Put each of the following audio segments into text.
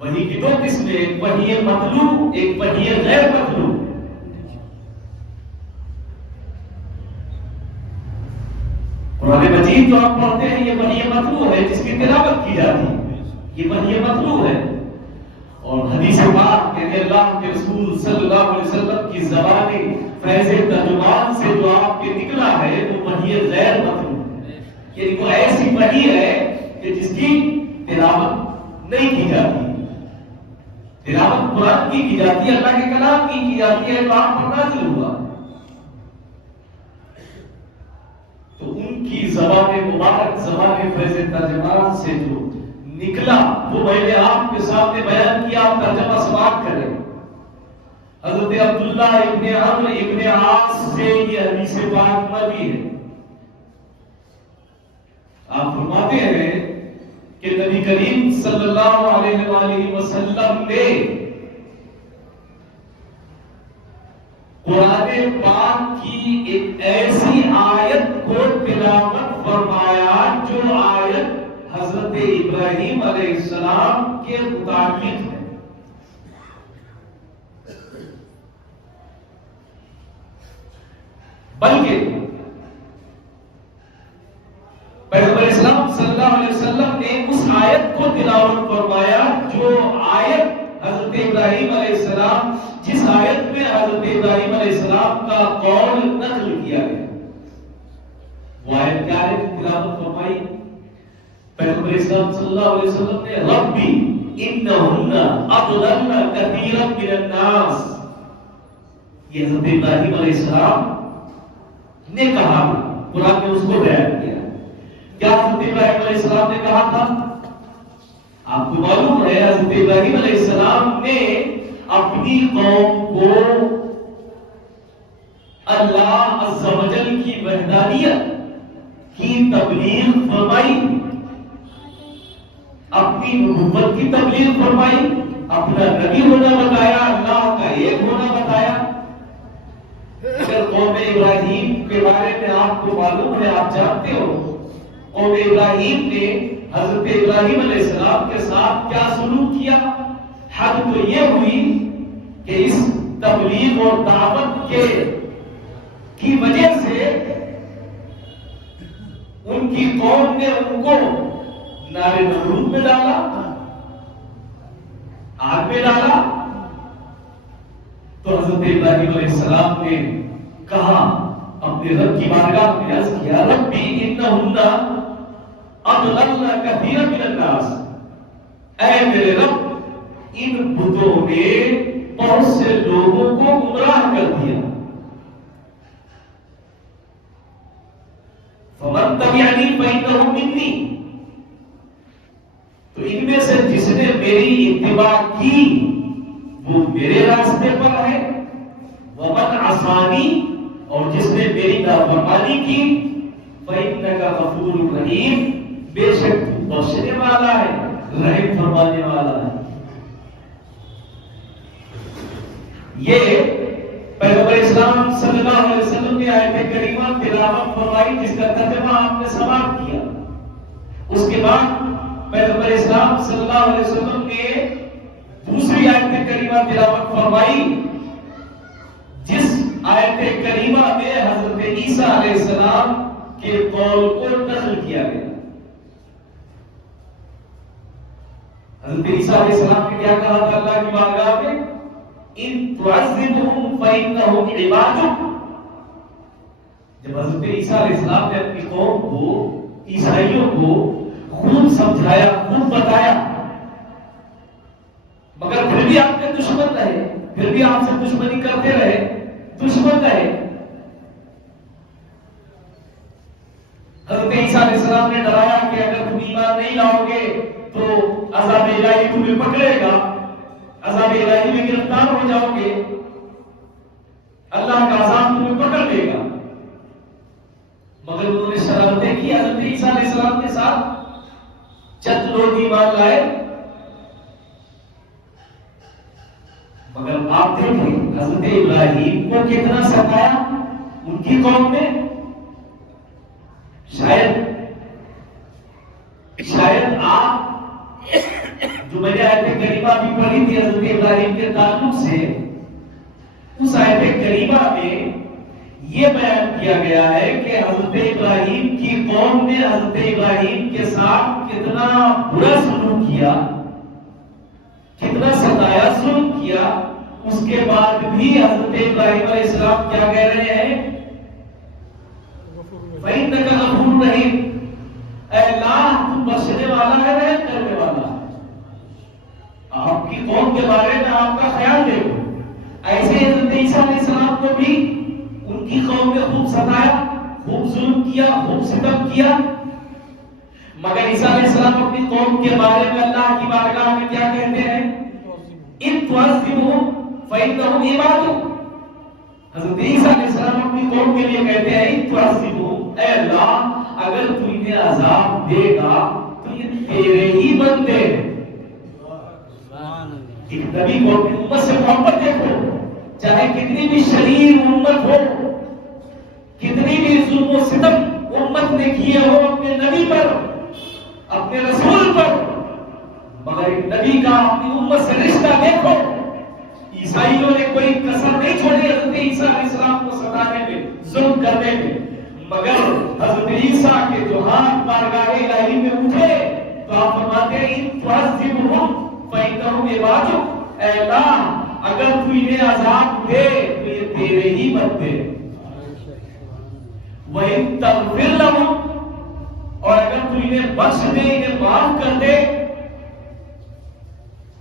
وحی کی دو قسمیں، ایک وحی مطلوب، ایک وحی غیر مطلوب۔ قرآن مجید جو آپ پڑھتے ہیں یہ وحی مطلوب ہے، جس کی تلاوت کی جاتی ہے، یہ وحی مطلوب ہے۔ اور حدیث پاک یعنی اللہ کے رسول صلی اللہ علیہ وسلم کی زبانی فیض ترجمان سے جو آپ کے نکلا ہے وہ وحی غیر مطلوب، یعنی وہ ایسی وحی ہے کہ جس کی تلاوت نہیں کی جاتی۔ تلاوت قرآن کی جاتی ہے، اللہ کے کلام کی جاتی ہے، تو آپ پر نازل ہوا۔ تو ان کی زبان مبارک، زبان فیض ترجمان سے جو نکلا وہ میں نے آپ کے سامنے بیان کیا، آپ ترجمہ سماعت کریں۔ حضرت عبداللہ ابن عمرو ابن عاص سے یہ حدیث پاک مروی ہے۔ آپ فرماتے ہیں کہ نبی کریم صلی اللہ علیہ وآلہ وسلم نے قرآن پاک کی ایک ایسی آیت کو تلاوت فرمایا جو آیت حضرت ابراہیم علیہ السلام کے متعلق ہے۔ بلکہ پیغمبر اسلام صلی اللہ علیہ وسلم نے اس آیت کو تلاوت فرمایا جو آیت حضرت ابراہیم علیہ السلام، جس آیت میں حضرت ابراہیم علیہ السلام کا قول نقل کیا گیا، وہ آیت کیا ہے تلاوت فرمائی؟ پیغمبر اسلام صلی اللہ علیہ وسلم نے ربی انہن اضللن کثیرا من الناس، یہ حضرت ابراہیم علیہ السلام نے کہا، قرآن نے اس کو بیان کیا۔ کیا حضرت ابراہیم علیہ السلام نے کہا تھا؟ آپ کو معلوم ہے حضرت ابراہیم علیہ السلام نے اپنی قوم کو اللہ عز و جل کی وحدانیت کی تبلیغ فرمائی، اپنی نبوت کی تبلیغ فرمائی، اپنا نبی ہونا بتایا، اللہ کا ایک ہونا بتایا۔ اگر قوم ابراہیم کے بارے میں آپ کو معلوم ہے، آپ جانتے ہو قوم ابراہیم نے حضرت ابراہیم علیہ السلام کے ساتھ کیا سلوک کیا۔ حد تو یہ ہوئی کہ اس تبلیغ اور دعوت کی وجہ سے ان کی قوم نے ان کو نار نمرود میں ڈالا، آگ میں ڈالا۔ تو حضرت ابراہیم علیہ السلام نے کہا، اپنے رب کی بارگاہ میں عرض کیا، ربی انہن اضللن کثیرا من الناس، اے میرے رب ان بتوں نے بہت سے لوگوں کو گمراہ کر دیا۔ فمن تبعنی فإنہ منی، تو ان میں سے جس نے میری اتباع کی وہ میرے راستے پر ہے، ومن عصانی، اور جس نے میری نافرمانی کی، فإنک غفور رحیم، بے شک تو بخشنے والا ہے، رحم فرمانے والا ہے۔ یہ پیغمبر اسلام صلی اللہ علیہ وسلم نے آیت کریمہ تلاوت فرمائی، جس کا ترجمہ آپ نے سماعت کیا۔ اس کے بعد پیغمبر اسلام صلی اللہ علیہ وسلم نے دوسری آیت کریمہ تلاوت فرمائی، جس آیت کریمہ میں حضرت عیسیٰ علیہ السلام کے قول کو نقل کیا گیا۔ حضرت عیسیٰ علیہ السلام نے کیا کہا تھا اللہ کی بارگاہ میں؟ ان تعذبهم فإنهم عبادك۔ جب حضرت عیسیٰ علیہ السلام نے اپنی قوم کو، عیسائیوں کو خوب سمجھایا، خوب بتایا، مگر پھر بھی آپ کے دشمن رہے، پھر بھی آپ سے دشمنی کرتے رہے، دشمن رہے۔ حضرت عیسیٰ علیہ السلام نے ڈرایا کہ اگر تم ایمان نہیں لاؤ گے تو عذاب الہی تمہیں پکڑے گا، عذاب الہی میں گرفتار ہو جاؤ گے، اللہ کا عذاب تمہیں پکڑ لے گا۔ مگر انہوں نے شرارتیں کی حضرت عیسیٰ علیہ السلام کے ساتھ، چند لوگ ایمان لائے، مگر آپ دیکھیں حضرت ابراہیم کو کتنا ستایا ان کی قوم نے۔ شاید آپ جو میں نے آیت کریمہ بھی پڑھی تھی حضرت ابراہیم کے تعلق سے، اس آیت کریمہ میں یہ بیان کیا گیا ہے کہ حضرت ابراہیم کی قوم نے حضرت ابراہیم کے ساتھ کتنا برا سلوک کیا، کتنا ستایا ظلم کیا، اس کے بعد بھی حضرت ابراہیم علیہ السلام کیا کہہ رہے ہیں؟ فَإِنَّكَ غَفُورٌ رَحِيمٌ، اے اللہ تو بخشنے والا ہے، رحم کرنے والا ہے۔ آپ کی قوم کے بارے میں آپ کا خیال دیکھو، ایسے حضرت عیسیٰ علیہ السلام کو بھی ان کی قوم نے خوب ستایا، خوب ظلم کیا، خوب ستم کیا، مگر عیسیٰ علیہ السلام اپنی قوم کے بارے میں اللہ کی بارگاہ میں کیا کہتے ہیں؟ ان تعذبہم فإنہم عبادک۔ حضرت عیسیٰ علیہ السلام اپنی قوم کے لیے کہتے ہیں ان تعذبہم، اے اللہ اگر تو انہیں عذاب دے گا تو یہ تیرے ہی بندے ہیں۔ ایک نبی کو اپنی امت سے محبت دیکھو، چاہے کتنی بھی شریر امت ہو، کتنی بھی ظلم و ستم امت نے کیے ہو اپنے نبی پر، اپنے رسول پر، مگر ایک نبی کا اپنی امت سے رشتہ دیکھو۔ عیسائیوں نے کوئی کسر نہیں چھوڑی حضرت عیسیٰ علیہ السلام کو ستانے میں، ظلم کرنے میں، مگر حضرت عیسیٰ کے جو ہاتھ بارگاہ الہی میں اٹھے تو آپ فرماتے ہیں ان تعذبہم فإنہم عبادک، اے اللہ اگر تو انہیں عذاب دے تو یہ تیرے ہی بندے، وَإِن تَغْفِرْ لَهُمْ، اور اگر تو انہیں بخش دے، انہیں معاف کر دے،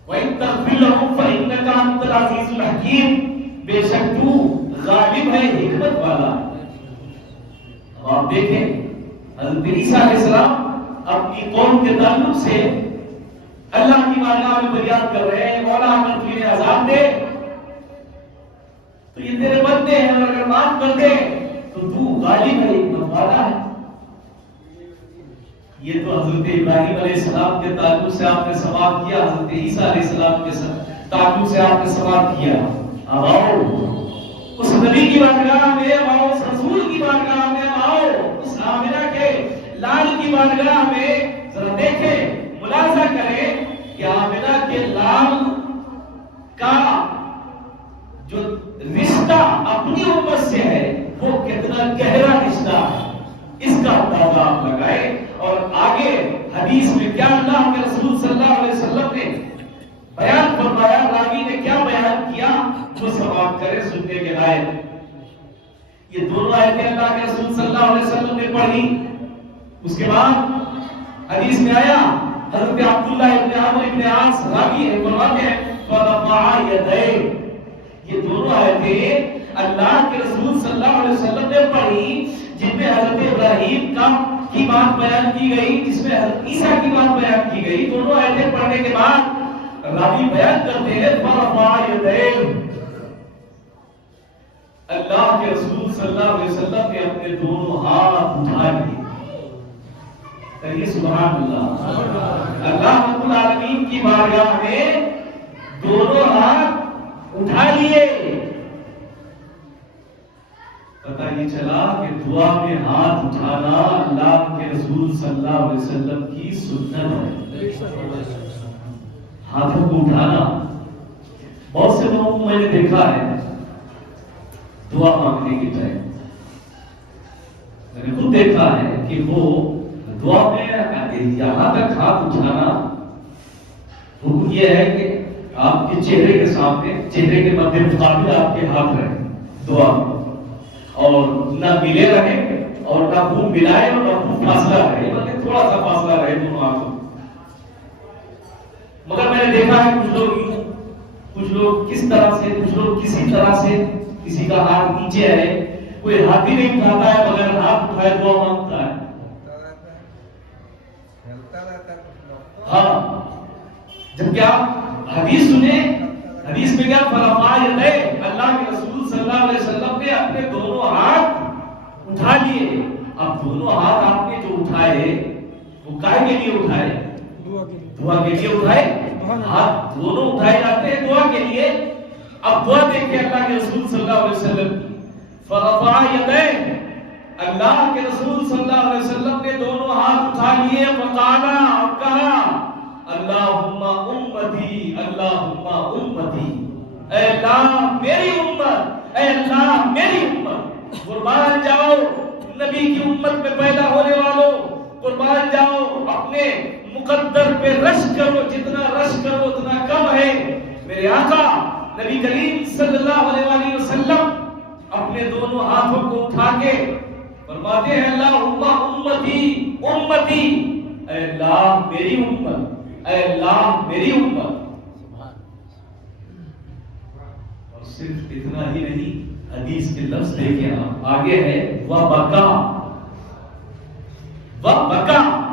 وَإِن تَغْفِرْ لَهُمْ فَإِنَّكَ أَنْتَ الْعَزِيزُ الْحَكِيمُ، بے شک تو غالب ہے، حکمت والا ہے۔ اب آپ دیکھیں حضرت عیسیٰ علیہ السلام اپنی قوم کے تعلق سے اللہ کی بارگاہ میں فریاد کر رہے ہیں، مولا اگر تو انہیں عذاب دے تو یہ تیرے بندے ہیں، اور اگر معاف کر دے تو غالب ہے، حکمت والا ہے۔ یہ تو حضرت ابراہیم علیہ السلام کے تعلق سے آپ نے سماعت کیا، حضرت عیسیٰ علیہ السلام کے تعلق سے آپ نے سماعت کیا۔ اب آؤ اس نبی کی بارگاہ میں، آؤ اس رسول کی بارگاہ میں، آؤ اس آمنہ کے لال کی بارگاہ میں، ذرا دیکھیں، ملاحظہ کریں کہ آمنہ کے لال کا جو رشتہ اپنی امت سے ہے وہ کتنا گہرا رشتہ ہے، اس کا اندازہ آپ لگائیں۔ اور آگے حدیث میں کیا اللہ کے رسول صلی اللہ علیہ وسلم نے بیان فرمایا، راوی نے کیا بیان کیا، وہ سماعت کرے سننے کے لائق۔ یہ دونوں آیتیں اللہ کے رسول صلی اللہ علیہ وسلم نے پڑھی، اس کے بعد حدیث میں آیا حضرت عبداللہ ابن عمرو ابن عاص راوی ہے، فرماتے ہیں فرفع یدیہ، یہ دونوں آیتیں اللہ کے رسول صلی اللہ علیہ وسلم نے پڑھی جن میں حضرت ابراہیم کی بات بیان کی گئی، جس میں حضرت عیسیٰ کی بات بیان کی گئی۔ دونوں آیتیں پڑھنے کے بعد راوی بیان کرتے ہیں فرفع یدیہ، اللہ کے رسول صلی اللہ علیہ وسلم نے اپنے دونوں ہاتھ اٹھا لیے۔ کہیے سبحان اللہ۔ اللہ رب العالمین کی بارگاہ میں دونوں ہاتھ اٹھا لیے۔ پتہ یہ چلا کہ دعا میں ہاتھ اٹھانا اللہ کے رسول صلی اللہ علیہ وسلم کی سنت ہے، ہاتھوں کو اٹھانا۔ بہت سے لوگوں کو میں نے دیکھا ہے دعا مانگنے کی ٹائم، میں نے خود دیکھا ہے کہ وہ دعا میں یہاں تک ہاتھ اٹھانا، حکم یہ ہے کہ آپ کے چہرے کے سامنے، چہرے کے مد مقابل آپ کے ہاتھ رہے دعا میں، اور نہ ملے رہے اور نہ منہ ملائے اور نہ منہ فاصلہ رہے، بلکہ تھوڑا سا فاصلہ رہے دونوں ہاتھوں۔ مگر میں نے دیکھا ہے کچھ لوگ کس طرح سے، کچھ لوگ کسی طرح سے، کسی کا ہاتھ نیچے ہے، کوئی ہاتھ ہی نہیں اٹھاتا ہے مگر ہاتھ اٹھائے دعا مانگتا ہے۔ ہاں، جب کیا حدیث سنیں، حدیث میں کیا فرفع یدیہ، اللہ کے رسول صلی اللہ علیہ وسلم نے اپنے دونوں ہاتھ اٹھا لیے۔ اب دونوں ہاتھ آپ نے جو اٹھائے وہ کائے کے لیے اٹھائے؟ دعا کے لیے اٹھائے۔ ہاتھ دونوں اٹھائے جاتے ہیں دعا کے لیے۔ اب دعا دیکھیں اللہ کے رسول صلی اللہ علیہ وسلم کی، فرفع یدیہ، اللہ کے رسول صلی اللہ علیہ وسلم نے دونوں ہاتھ اٹھا لیے، وقالا، اور کہا اللہم امتی اللہم امتی، اے اللہ میری امت، اے اللہ میری امت۔ قربان جاؤ نبی کی امت میں پیدا ہونے والوں، قربان جاؤ اپنے مقدر پہ رش کرو، جتنا رش کرو اتنا کم ہے۔ میرے آقا نبی کریم صلی اللہ علیہ وآلہ وسلم اپنے دونوں ہاتھوں کو اٹھا کے فرماتے ہیں اللہم امتی امتی، اے اللہ میری امت، اے اللہ میری امت۔ اور صرف اتنا ہی نہیں، حدیث کے لفظ دیکھیں آپ، آگے ہے وَبَكَى وَبَكَى۔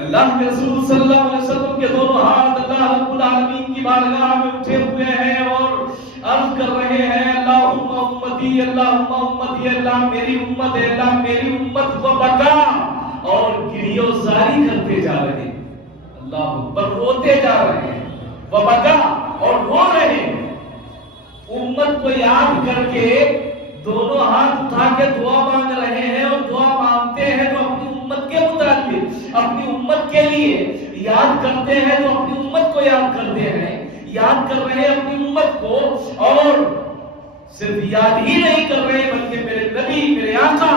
اللہ کے رسول صلی اللہ علیہ وسلم کے دونوں ہاتھ اللہ رب العالمین کی بارگاہ میں اٹھے ہوئے ہیں اور عرض کر رہے ہیں اللہم امتی اللہم امتی، اللہ میری امت، اللہ میری امت۔ وَبَكَى، اور گریہ و زاری کرتے جا رہے ہیں، اللہ اکبر، روتے جا رہے ہیں۔ وَبَكَى، اور رو رہے ہیں، امت کو یاد کر کے دونوں ہاتھ اٹھا کے دعا مانگ رہے ہیں، اور دعا مانگتے ہیں تو اپنی امت کے متعلق، اپنی امت کے لیے یاد کرتے ہیں، تو اپنی امت کو یاد کرتے ہیں، یاد کر رہے ہیں اپنی امت کو، اور صرف یاد ہی نہیں کر رہے بلکہ میرے نبی میرے آقا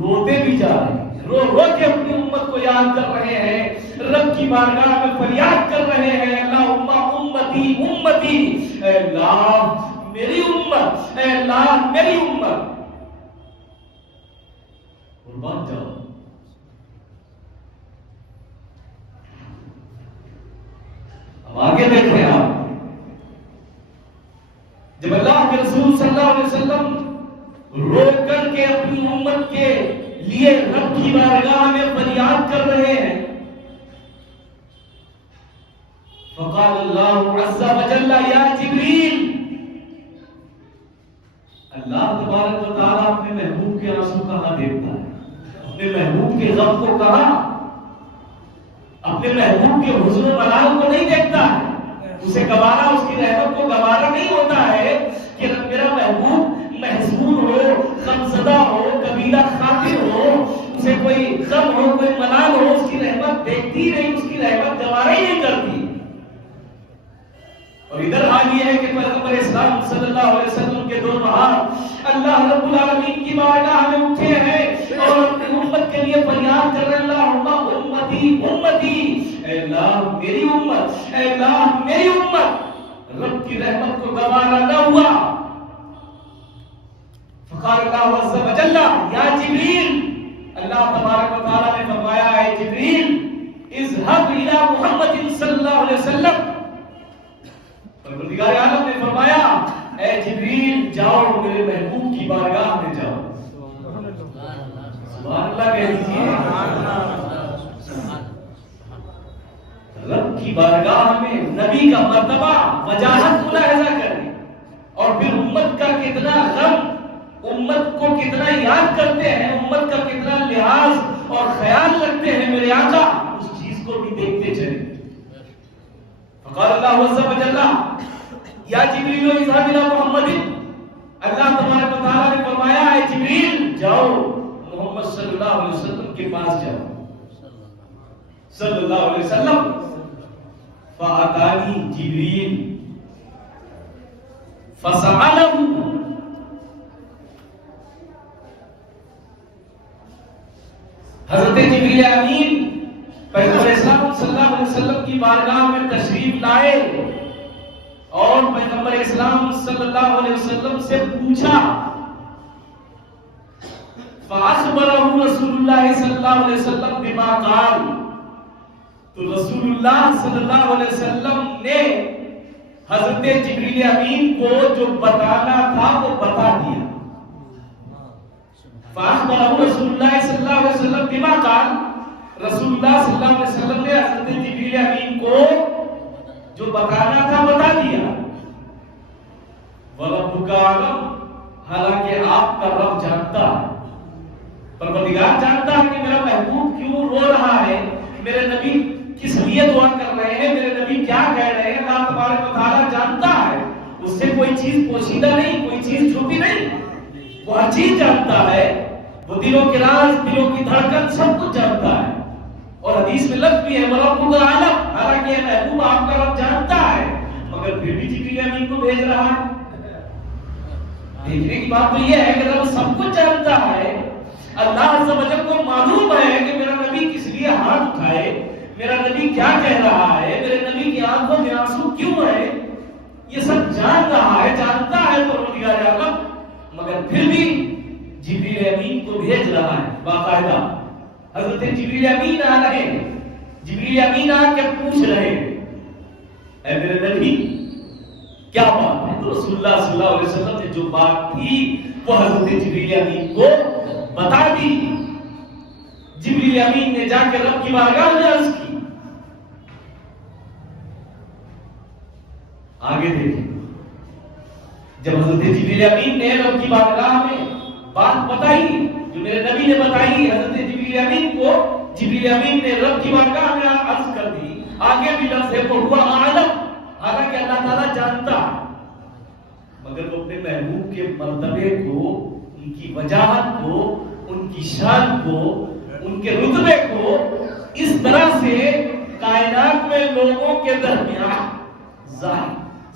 روتے بھی جا رہے ہیں، رو رو کے اپنی امت کو یاد کر رہے ہیں، رب کی بارگاہ میں فریاد کر رہے ہیں اللہم امتی امتی، اے اللہ میری امت، اے اللہ میری امت۔ قربان جاؤ، اب آگے دیکھیں آپ، جب اللہ کے رسول صلی اللہ علیہ وسلم رو کر کے اپنی امت کے لیے رب کی بارگاہ میں فریاد کر رہے ہیں، فقال اللہ عز وجل یا جبریل، اللہ تبارک و تعالیٰ اپنے محبوب کے آنسو کہاں دیکھتا ہے، اپنے محبوب کے غم کو کہاں، اپنے محبوب کے حزن و ملال کو نہیں دیکھتا ہے، اسے گوارا، اس کی رحمت کو گوارا نہیں ہوتا ہے کہ میرا محبوب محزون ہو، غمزدہ ہو، قبیلہ خاطر ہو، اسے کوئی غم ہو، کوئی ملال ہو، اس کی رحمت دیکھتی نہیں، اس کی رحمت گوارا ہی نہیں کرتی۔ اور ادھر حال یہ ہے کہ پیغمبر اسلام صلی اللہ علیہ وسلم کے دونوں ہاتھ اللہ رب العالمین کی بارگاہ میں اٹھے ہیں اور اپنی امت کے لیے فریاد کر رہے ہیں اللہم امتی امتی، اے اللہ میری امت، اے اللہ میری امت۔ رب کی رحمت کو گوارا نہ ہوا، فقال اللہ عز وجل یا جبریل، اللہ تبارک و تعالیٰ نے فرمایا اے جبریل اذهب الى محمد صلی اللہ علیہ وسلم، پروردگار عالم نے فرمایا اے جبریل جاؤ میرے محبوب کی بارگاہ میں جاؤ۔ سبحان اللہ کہہ دیجیے، رب کی بارگاہ میں نبی کا مرتبہ وجاہت ملاحظہ کریں، اور پھر امت کا کتنا غم، امت کو کتنا یاد کرتے ہیں، امت کا کتنا لحاظ اور خیال رکھتے ہیں میرے آقا، اس چیز کو بھی دیکھتے چلیں۔ فقال اللہ عز وجل یا جبریل اذهب الى محمد، اللہ تبارک و تعالیٰ نے فرمایا اے جبریل جاؤ محمد صلی اللہ علیہ وسلم کے پاس جاؤ، صلی اللہ علیہ وسلم۔ فاتانی جبریل فسألہ، حضرت جبریل امین پیغمبر اسلام صلی اللہ علیہ وسلم کی بارگاہ میں تشریف لائے اور پیغمبر اسلام صلی اللہ علیہ وسلم سے پوچھا، فَأَخْبَرَهُ رسول اللہ صلی اللہ علیہ وسلم بما قال، تو رسول اللہ صلی اللہ علیہ وسلم نے حضرت جبریل امین کو جو بتانا تھا وہ بتا دیا۔ فَأَخْبَرَهُ رسول اللہ صلی اللہ علیہ وسلم بما قال، رسول اللہ صلی اللہ علیہ وسلم نے حضرت جبریل امین کو جو بتانا تھا بتا دیا۔ وَرَبُّكَ أَعْلَمُ، حالانکہ آپ کا رب جانتا ہے، پروردگار جانتا ہے کہ میرا محبوب کیوں رو رہا ہے، میرے نبی کس لیے دعا کر رہے ہیں، میرے نبی کیا کہہ رہے ہیں، اللہ تبارک و تعالیٰ جانتا ہے، اس سے کوئی چیز پوشیدہ نہیں، کوئی چیز چھپی نہیں، وہ ہر چیز جانتا ہے، وہ دلوں کے راز، دلوں کی دھڑکن سب کچھ جانتا ہے۔ اور حدیث میں لفظ بھی ہے ربک اعلم، حالانکہ یہ محبوب آپ کا رب جانتا ہے، مگر پھر بھی جبریل امین کو بھیج رہا ہے۔ دیکھنے کی بات تو یہ ہے کہ رب سب کچھ جانتا ہے، اللہ عز و جل کو معلوم ہے کہ میرا نبی کس لیے ہاتھ اٹھائے، میرا نبی کیا کہہ رہا ہے، میرے نبی کی آنکھوں میں آنسو کیوں ہے، یہ سب جان رہا ہے، جانتا ہے پروردگار عالم، مگر پھر بھی جبریل امین کو بھیج رہا ہے باقاعدہ۔ حضرت جبریل امین آ رہے ہیں، جبریل امین آ کے پوچھ رہے ہیں اے میرے نبی کیا بات ہے؟ تو رسول اللہ صلی اللہ علیہ وسلم نے جو بات تھی وہ حضرت جبریل امین کو بتا دی۔ جبریل امین نے جا کے رب کی بارگاہ میں عرض کی۔ آگے دیکھیں، جب حضرت جبریل امین نے رب کی بارگاہ میں بات بتائی جو میرے نبی نے بتائی حضرت جبریل امین کو، جبریل امین نے رب کی بارگاہ میں عرض کر دی۔ آگے بھی لفظ ہے وہ عالم، حالانکہ اللہ تعالیٰ جانتا، مگر وہ اپنے محبوب کے مرتبے کو، ان کی وجاہت کو، ان کی شان کو، ان کے رتبے کو اس طرح سے کائنات میں لوگوں کے درمیان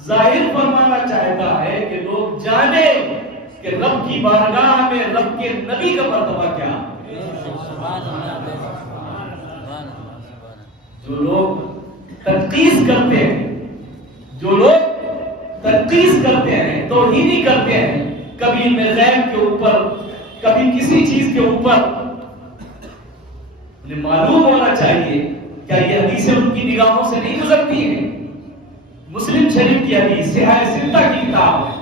ظاہر فرمانا چاہتا ہے کہ لوگ جانیں کہ رب کی بارگاہ میں رب کے نبی کا مرتبہ کیا ہے۔ جو لوگ تنقیس کرتے ہیں، جو لوگ تنقیس کرتے ہیں، توہین کرتے ہیں، کبھی علم غیب کے اوپر، کبھی کسی چیز کے اوپر، انہیں معلوم ہونا چاہیے کیا یہ حدیثیں ان کی نگاہوں سے نہیں گزرتی ہیں۔ مسلم شریف کی حدیث صحیح ستہ کی کتاب ہے۔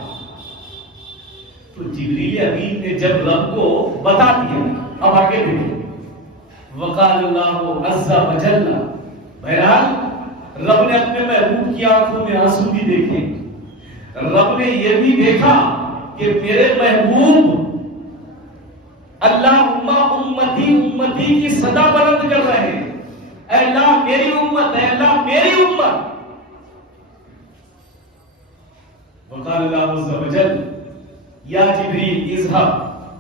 تو جبریل امین نے جب رب کو بتا دیا، اب آگے دیکھیں، وقال اللہ عز وجل، بہرحال رب نے اپنے محبوب کی آنکھوں میں آنسو بھی دیکھے، رب نے یہ بھی دیکھا کہ میرے محبوب اللہم امتی امتی کی صدا بلند کر رہے ہیں، اے اللہ میری امت، اے اللہ میری امت۔ وقال اللہ عز وجل یا جبریل اذهب،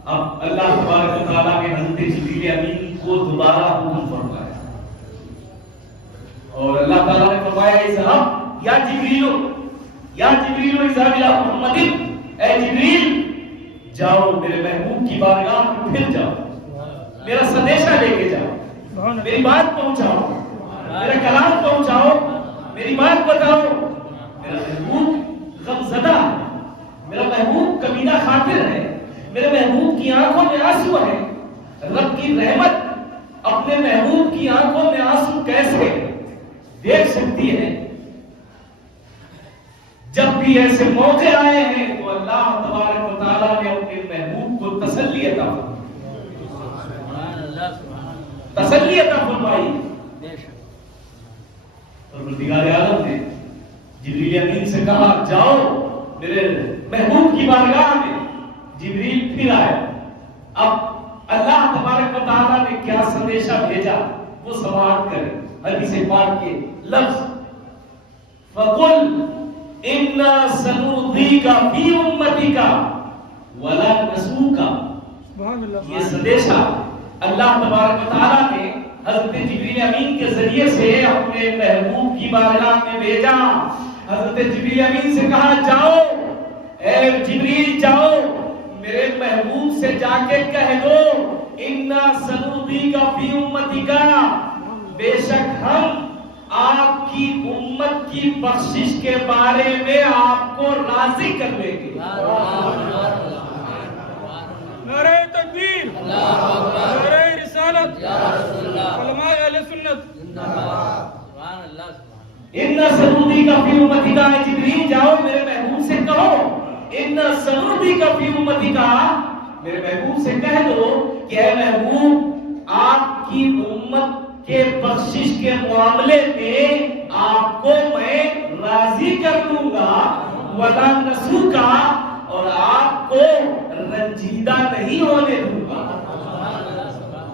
اب اللہ تبارک و تعالیٰ نے حضرت جبریل امین کو دوبارہ حکم فرمایا، اور اللہ تعالیٰ نے فرمایا اذهب یا جبریل، یا جبریل اذهب الی محمد، اے جبریل جاؤ میرے محبوب کی بارگاہ میں پھر جاؤ، میرا سندیشہ لے کے جاؤ، میری بات پہنچاؤ، میرا کلام پہنچاؤ، میری بات بتاؤ۔ میرا محبوب غمزدہ ہے، میرا محبوب کمینہ خاطر ہے، میرے محبوب کی آنکھوں میں آنسو ہے۔ رب کی رحمت اپنے محبوب کی آنکھوں میں آنسو کیسے دیکھ سکتی ہے؟ جب بھی ایسے موقع آئے ہیں تو اللہ تبارک و تعالیٰ نے اپنے محبوب کو تسلی عطا فرمائی۔ پروردگار عالم نے جبریل امین سے کہا جاؤ میرے محبوب کی بارگاہ میں۔ جبریل پھر آئے، اب اللہ تبارک و تعالیٰ نے کیا سندیشہ بھیجا وہ سماعت کریں۔ حدیث پاک کے لفظ فَقُلْ اِنَّا سَنُرْضِيكَ فِي أُمَّتِكَ وَلَا نَسُوكَ، یہ سندیشہ اللہ تبارک و تعالیٰ نے حضرت جبریل امین کے ذریعے سے اپنے محبوب کی بارگاہ میں بھیجا۔ حضرت جبریل امین سے کہا جاؤ اے جبریل جاؤ میرے محبوب سے جا کے کہہ دو اِنَّا سَنُرْضِيكَ فِي أُمَّتِكَ، بے شک ہم آپ کی امت کی بخشش کے بارے میں آپ کو راضی کر لیں گے۔ نعرہ تکبیر، نعرہ رسالت، علماء اہل سنت، اِنَّا سَنُرْضِيكَ فِي أُمَّتِكَ، جبریل جاؤ میرے محبوب سے کہو اِنَّا سَنُرْضِيكَ فِي أُمَّتِكَ، میرے محبوب سے کہہ دو کہ اے محبوب آپ کی امت کے بخشش کے معاملے میں آپ کو میں راضی کر دوں گا، وَلَا نَسُوكَ، اور آپ کو رنجیدہ نہیں ہونے دوں گا،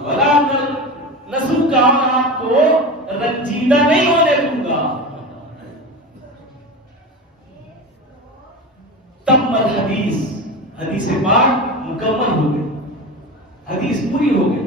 وَلَا نَسُوكَ، اور آپ کو رنجیدہ نہیں ہونے دوں گا۔ تمت حدیث، حدیث پاک مکمل ہو گئی، حدیث پوری ہو گئی۔